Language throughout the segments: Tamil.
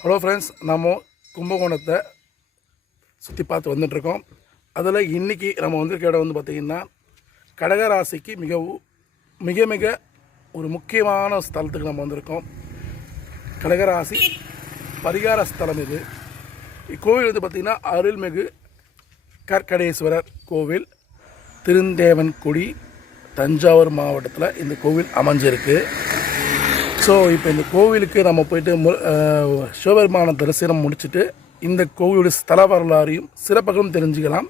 ஹலோ ஃப்ரெண்ட்ஸ் நம்ம கும்பகோணத்தை சுற்றி பார்த்து வந்துட்டுருக்கோம். அதில் இன்றைக்கி நம்ம வந்திருக்க இடம் வந்து பார்த்திங்கன்னா கடகராசிக்கு மிகவும் மிக மிக ஒரு முக்கியமான ஸ்தலத்துக்கு நம்ம வந்திருக்கோம். கடகராசி பரிகார ஸ்தலம் இது. இக்கோவில் வந்து பார்த்திங்கன்னா அருள்மிகு கற்கடேஸ்வரர் கோவில் திருந்தேவன்குடி தஞ்சாவூர் மாவட்டத்தில் இந்த கோவில் அமைஞ்சிருக்கு. ஸோ இப்போ இந்த கோவிலுக்கு நம்ம போயிட்டு மு சிவபெருமான தரிசனம் முடிச்சுட்டு இந்த கோவிலுடைய ஸ்தல வரலாறையும் சிறப்புகளும் தெரிஞ்சுக்கலாம்.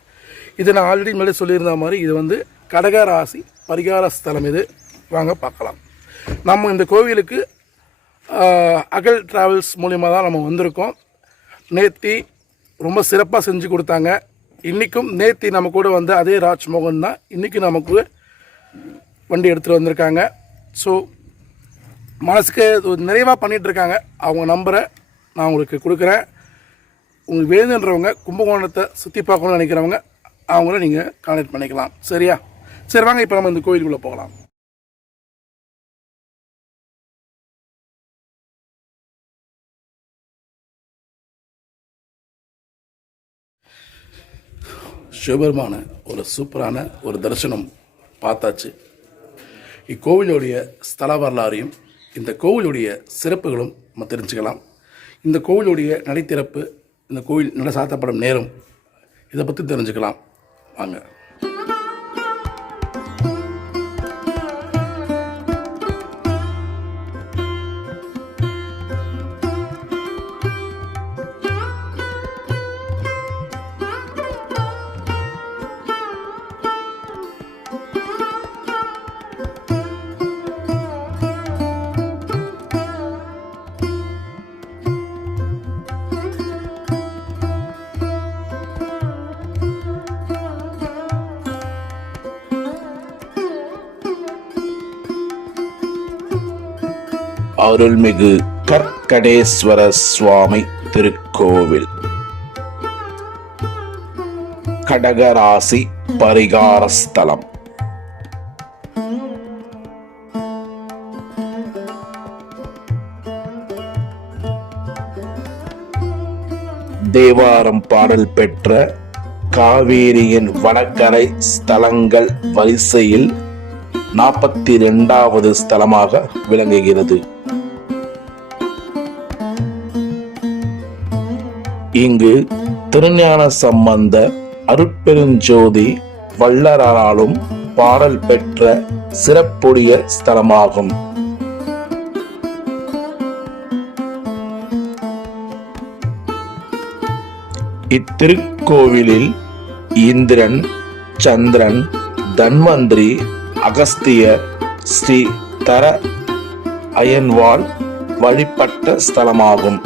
இது நான் ஆல்ரெடி முன்னாடி சொல்லியிருந்த மாதிரி இது வந்து கடகராசி பரிகார ஸ்தலம் இது. வாங்க பார்க்கலாம். நம்ம இந்த கோவிலுக்கு அகல் டிராவல்ஸ் மூலிமா தான் நம்ம வந்திருக்கோம். நேத்தி ரொம்ப சிறப்பாக செஞ்சு கொடுத்தாங்க. இன்றைக்கும் நேத்தி நம்ம கூட வந்து அதே ராஜ்மோகன் தான். இன்றைக்கி நமக்கு வண்டி எடுத்துகிட்டு வந்திருக்காங்க. ஸோ மனசுக்கு நிறைவாக பண்ணிகிட்ருக்காங்க இருக்காங்க அவங்க நம்பரை நான் உங்களுக்கு கொடுக்குறேன். உங்களுக்கு வேணுன்றவங்க கும்பகோணத்தை சுற்றி பார்க்கணும்னு நினைக்கிறவங்க அவங்கள நீங்கள் கான்டாக்ட் பண்ணிக்கலாம். சரியா? சரி வாங்க இப்போ நம்ம இந்த கோயிலுக்குள்ளே போகலாம். சிவபெருமான ஒரு சூப்பரான ஒரு தரிசனம் பார்த்தாச்சு. இக்கோவிலுடைய ஸ்தல வரலாறையும் இந்த கோவிலுடைய சிறப்புகளும் நம்ம தெரிஞ்சுக்கலாம். இந்த கோவிலுடைய நடைத்திறப்பு இந்த கோவில் நட சாத்தப்படும் நேரம் இதை பற்றி தெரிஞ்சுக்கலாம். வாங்க. அருள்மிகு கற்கடேஸ்வர சுவாமி திருக்கோவில். கடகராசி பரிகார ஸ்தலம் தேவாரம் பாடல் பெற்ற காவேரியின் வடகரை ஸ்தலங்கள் வரிசையில் நாற்பத்தி இரண்டாவது ஸ்தலமாக விளங்குகிறது. இங்கு திருஞான சம்பந்த அருட்பெருஞ்சோதி வள்ளலாலும் பாடல் பெற்ற சிறப்புடைய ஸ்தலமாகும். இத்திருக்கோவிலில் இந்திரன் சந்திரன் தன்வந்திரி அகஸ்தியர் ஸ்ரீ தர அயன்வாள் வழிபட்ட ஸ்தலமாகும்.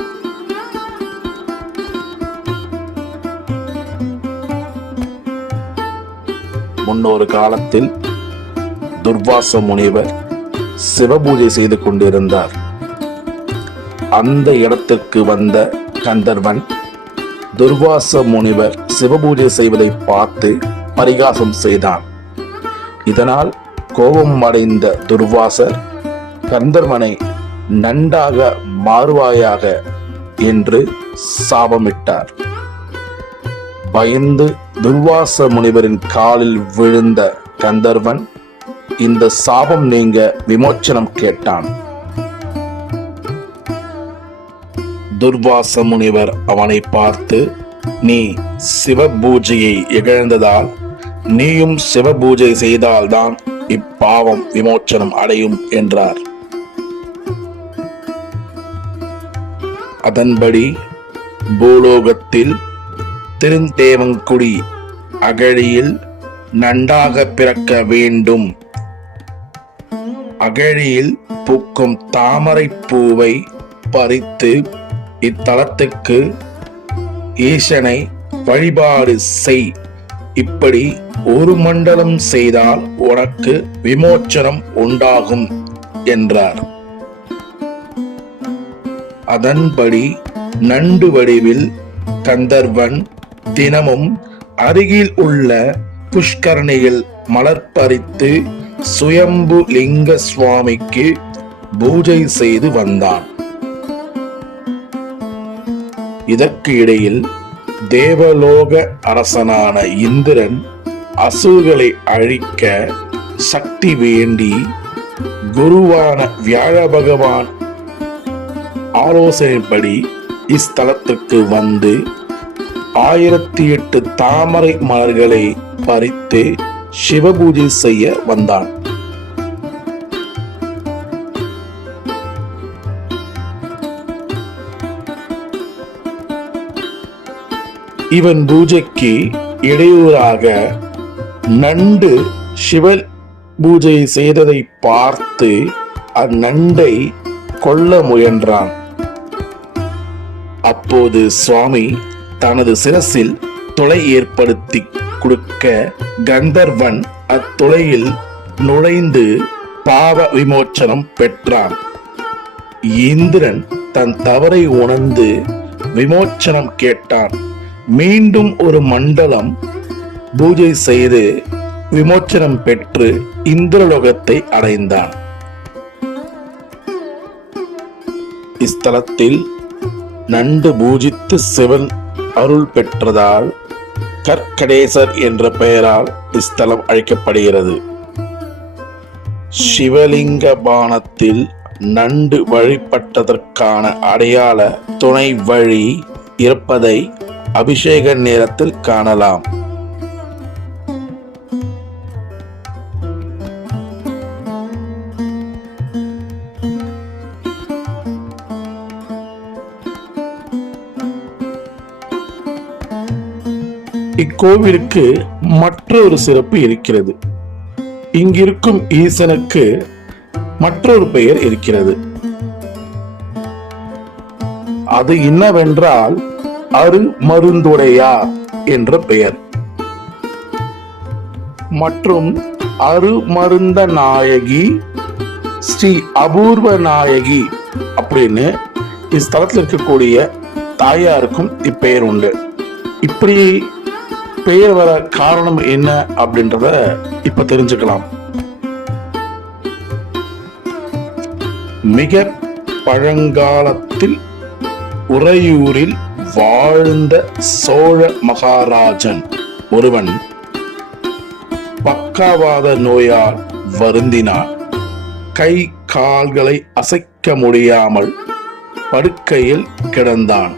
முன்னொரு காலத்தில் துர்வாச முனிவர் சிவபூஜை செய்து கொண்டிருந்தார். அந்த இடத்திற்கு வந்த கந்தர்வன் துர்வாச முனிவர் சிவபூஜை செய்வதை பார்த்து பரிகாசம் செய்தான். இதனால் கோபம் அடைந்த துர்வாசர் கந்தர்வனை நன்றாக மாறுவாயாக என்று சாபமிட்டார். பயந்து துர்வாச முனிவரின் காலில் விழுந்த கந்தர்வன் இந்த சாபம் நீங்க விமோச்சனம் கேட்டான். துர்வாச முனிவர் அவனை பார்த்து நீ சிவ பூஜையை இகழ்ந்ததால் நீயும் சிவ பூஜை செய்தால்தான் இப்பாவம் விமோச்சனம் அடையும் என்றார். அதன்படி பூலோகத்தில் திருந்தேவங்குடி அகழியில் நன்றாக பிறக்க வேண்டும். அகழியில் பூக்கும் தாமரை பூவை பறித்து இத்தலத்துக்கு ஈசனை வழிபாடு செய். இப்படி ஒரு மண்டலம் செய்தால் உனக்கு விமோச்சனம் உண்டாகும் என்றார். அதன்படி நண்டு வடிவில் கந்தர்வன் தினமும் அருகில் உள்ள புஷ்கரணியில் மலர் பறித்து சுயம்பு லிங்க சுவாமிக்கு பூஜை செய்து வந்தான். இதற்கு இடையில் தேவலோக அரசனான இந்திரன் அசுர்களை அழிக்க சக்தி வேண்டி குருவான வியாழ பகவான் ஆலோசனைப்படி இஸ்தலத்துக்கு வந்து ஆயிரத்தி எட்டு தாமரை மலர்களை பறித்து சிவபூஜை செய்ய வந்தான். இவன் பூஜைக்கு இடையூறாக நண்டு சிவ பூஜை செய்ததை பார்த்து அந்நண்டை கொல்ல முயன்றான். அப்போது சுவாமி தனது சிரசில் துளை ஏற்படுத்தி கொடுக்க கந்தர்வன் அத்துளையில் நுழைந்து பாவ விமோச்சனம் பெற்றான். இந்திரன் தன் தவறை உணர்ந்து விமோச்சனம் கேட்டான். மீண்டும் ஒரு மண்டலம் பூஜை செய்து விமோச்சனம் பெற்று இந்திரலோகத்தை அடைந்தான். இஸ்தலத்தில் நண்டு பூஜித்து சிவன் அருள் பெற்றதால் கற்கடேசர் என்ற பெயரால் இஸ்தலம் அழைக்கப்படுகிறது. சிவலிங்க பானத்தில் நண்டு வழிபட்டதற்கான அடையாள துணை வழி இருப்பதை அபிஷேக நேரத்தில் காணலாம். இக்கோவிலுக்கு மற்றொரு சிறப்பு இருக்கிறது. இங்கிருக்கும் ஈசனுக்கு மற்றொரு பெயர் இருக்கிறது. அது என்னவென்றால் அரு மருந்துடையார் என்ற பெயர். மற்றும் அருமருந்த நாயகி ஸ்ரீ அபூர்வ நாயகி அப்படின்னு இஸ்தலத்தில் இருக்கக்கூடிய தாயாருக்கும் இப்பெயர் உண்டு. இப்படி பெயர் வர காரணம் என்ன அப்படின்றத இப்ப தெரிஞ்சுக்கலாம். மிக பழங்காலத்தில் உறையூரில் வாழ்ந்த சோழ மகாராஜன் ஒருவன் பக்காவாத நோயால் வருந்தினான். கை கால்களை அசைக்க முடியாமல் படுக்கையில் கிடந்தான்.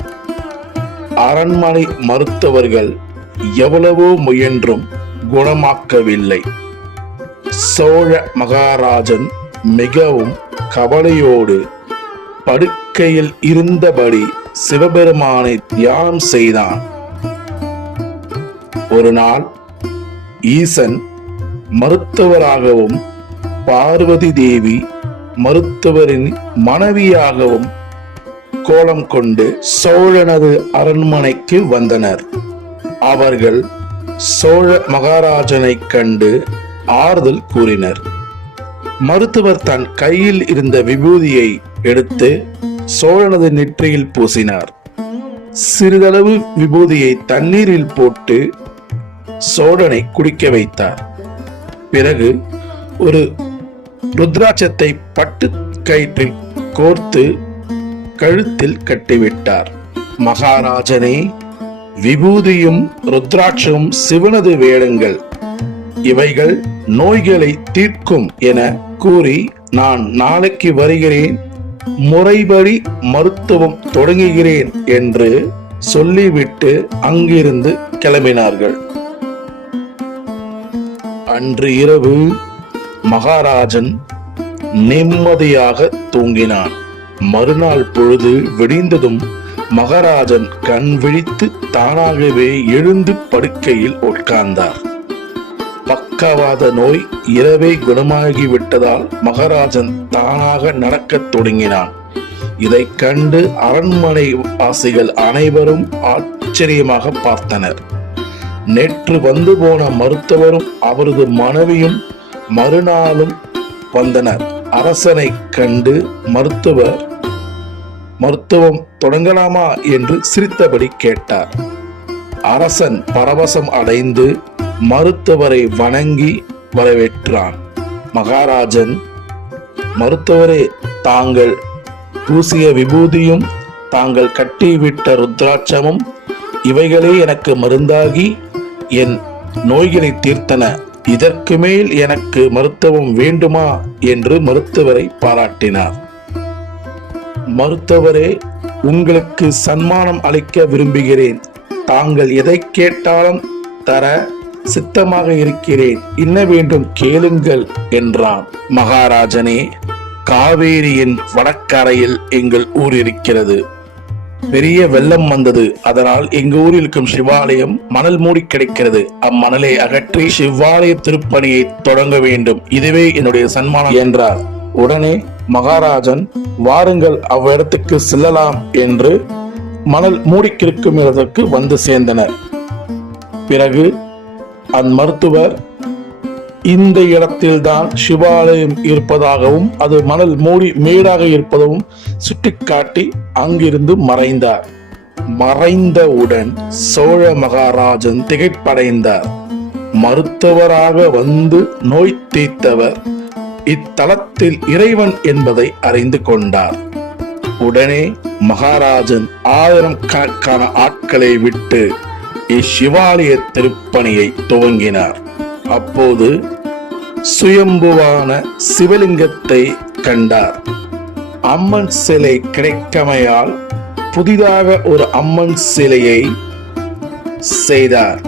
அரண்மனை மருத்துவர்கள் எவ்வளவோ முயன்றும் குணமாக்கவில்லை. சோழ மகாராஜன் மிகவும் கவலையோடு படுக்கையில் இருந்தபடி சிவபெருமானை தியானம் செய்தான். ஒரு நாள் ஈசன் மருத்துவராகவும் பார்வதி தேவி மருத்துவரின் மனைவியாகவும் கோலம் கொண்டு சோழனது அரண்மனைக்கு வந்தனர். அவர்கள் சோழ மகாராஜனை கண்டு ஆறுதல் கூறினர். மருத்துவர் தன் கையில் இருந்த விபூதியை எடுத்து சோழனது நெற்றியில் பூசினார். சிறிதளவு விபூதியை தண்ணீரில் போட்டு சோழனை குடிக்க வைத்தார். பிறகு ஒரு ருத்ராட்சத்தை பட்டு கயிற்றில் கோர்த்து கழுத்தில் கட்டிவிட்டார். மகாராஜனே விபூதியும் ருத்ராட்சமும் சிவனது வேடங்கள். இவைகள் நோய்களை தீர்க்கும் என கூறி நான் நாளைக்கு வருகிறேன். முறைப்படி மருத்துவம் தொடங்குகிறேன் என்று சொல்லிவிட்டு அங்கிருந்து கிளம்பினார்கள். அன்று இரவு மகாராஜன் நிம்மதியாக தூங்கினான். மறுநாள் பொழுது விடிந்ததும் மகாராஜன் கண் விழித்து தானாகவே எழுந்து படுக்கையில் உட்கார்ந்தார். பக்கவாத நோய் இரவே குணமாகிவிட்டதால் மகாராஜன் தானாக நடக்கத் தொடங்கினான். இதைக் கண்டு அரண்மனை வாசிகள் அனைவரும் ஆச்சரியமாக பார்த்தனர். நேற்று வந்து போன மருத்துவரும் அவரது மனைவியும் மறுநாளும் வந்தனர். அரசனை கண்டு மருத்துவர் மருத்துவம் தொடங்கலாமா? என்று சிரித்தபடி கேட்டார். அரசன் பரவசம் அடைந்து மருத்துவரை வணங்கி வரவேற்றான். மகாராஜன் மருத்துவரே தாங்கள் பூசிய விபூதியும் தாங்கள் கட்டிவிட்ட ருத்ராட்சமும் இவைகளே எனக்கு மருந்தாகி என் நோய்களை தீர்த்தன. இதற்கு மேல் எனக்கு மருத்துவம் வேண்டுமா? என்று மருத்துவரை பாராட்டினார். மருத்துவரே உங்களுக்கு சன்மானம் அளிக்க விரும்புகிறேன். தாங்கள் எதை கேட்டாலும் தர சித்தமாக இருக்கிறேன். என்ன வேண்டும் கேளுங்கள் என்றான். மகாராஜனே காவேரியின் வடக்கரையில் எங்கள் ஊர் இருக்கிறது. பெரிய வெள்ளம் வந்தது. அதனால் எங்க ஊரில் இருக்கும் சிவாலயம் மணல் மூடி கிடைக்கிறது. அம்மணலை அகற்றி சிவாலய திருப்பணியை தொடங்க வேண்டும். இதுவே என்னுடைய சன்மானம் என்றார். உடனே மகாராஜன் வாருங்கள் அவ்விடத்துக்கு செல்லலாம் என்று மணல் மூடிக்கிருக்கும் இடத்திற்கு வந்து சேர்ந்தனர். பிறகு அம்மருத்துவர் இந்த இடத்தில்தான் சிவாலயம் இருப்பதாகவும் அது மணல் மூடி மேடாக இருப்பதும் சுட்டிக்காட்டி அங்கிருந்து மறைந்தார். மறைந்தவுடன் சோழ மகாராஜன் திகைப்படைந்தார். மருத்துவராக வந்து நோய் தீர்த்தவர் இத்தலத்தில் இறைவன் என்பதை அறிந்து கொண்டார். உடனே மகாராஜன் ஆயிரம் கணக்கான ஆட்களை விட்டு இச்சிவாலய திருப்பணியை துவங்கினார். அப்போது சுயம்புவான சிவலிங்கத்தை கண்டார். அம்மன் சிலை கிடைக்கமையால் புதிதாக ஒரு அம்மன் சிலையை செய்தார்.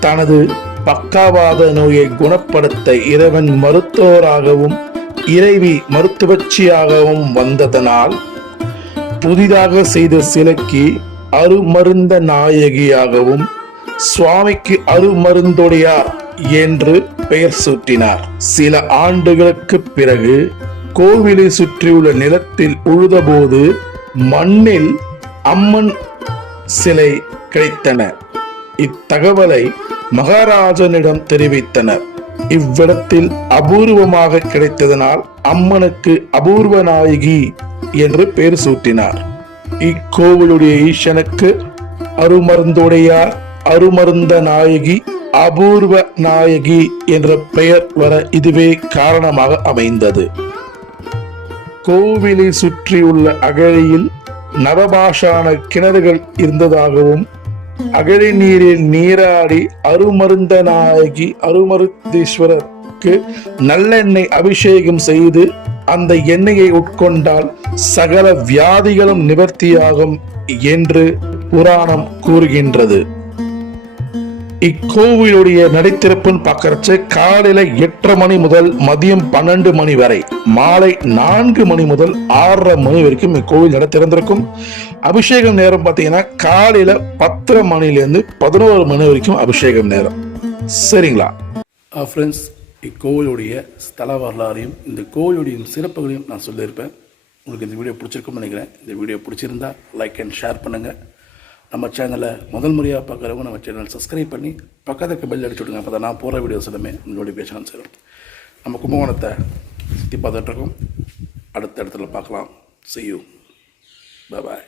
தனது பக்காவாத நோயை குணப்படுத்த இறைவன் மருத்துவராகவும் இறைவி மருத்துவச்சியாகவும் வந்ததனால் புதிதாக செய்த சிலைக்கு அருமருந்த நாயகியாகவும் சுவாமிக்கு அருமருந்தொடையார் என்று பெயர் சூட்டினார். சில ஆண்டுகளுக்கு பிறகு கோவிலை சுற்றியுள்ள நிலத்தில் உழுதபோது மண்ணில் அம்மன் சிலை கிடைத்தன. இத்தகவலை மகாராஜனிடம் தெரிவித்தனர். இவ்விடத்தில் அபூர்வமாக கிடைத்ததனால் அம்மனுக்கு அபூர்வ நாயகி என்று பெயர் சூட்டினார். இக்கோவிலுடைய ஈசனுக்கு அருமருந்துடைய அருமருந்த நாயகி அபூர்வ நாயகி என்ற பெயர் வர இதுவே காரணமாக அமைந்தது. கோவிலை சுற்றியுள்ள அகழியில் நவபாஷான கிணறுகள் இருந்ததாகவும் அகழி நீரில் நீராடி அருமருந்த நாயகி அருமருந்தீஸ்வரர் அருமருந்தீஸ்வரருக்கு நல்லெண்ணெய் அபிஷேகம் செய்து அந்த எண்ணெயை உட்கொண்டால் சகல வியாதிகளும் நிவர்த்தியாகும் என்று புராணம் கூறுகின்றது. இக்கோவிலுடைய நடைத்திறப்புன்னு பார்க்கறச்சு காலையில எட்டரை மணி முதல் மதியம் பன்னெண்டு மணி வரை மாலை நான்கு மணி முதல் ஆறரை மணி வரைக்கும் இக்கோவில் நட திறந்திருக்கும் அபிஷேகம் நேரம் பார்த்தீங்கன்னா காலையில பத்தரை மணிலேருந்து பதினோரு மணி வரைக்கும் அபிஷேகம் நேரம். சரிங்களா? ஃப்ரெண்ட்ஸ் இக்கோவிலுடைய ஸ்தல வரலாறையும் இந்த கோவிலுடைய சிறப்புகளையும் நான் சொல்லியிருப்பேன். உங்களுக்கு இந்த வீடியோ பிடிச்சிருக்கும்னு நினைக்கிறேன். இந்த வீடியோ பிடிச்சிருந்தா லைக் அண்ட் ஷேர் பண்ணுங்கள் நம்ம சேனலை முதல் முறையாக பார்க்குறவங்க நம்ம சேனல் சப்ஸ்கிரைப் பண்ணி பக்கத்துக்கு பெல் அடிச்சு விடுங்க. அப்போ தான் நான் போகிற வீடியோஸ் எல்லாமே நோட்டிஃபிகேஷன் சேரும். நம்ம கும்பகோணத்தை சுற்றி பார்த்துட்ருக்கோம் அடுத்த இடத்துல பார்க்கலாம். செய்யும் பாய்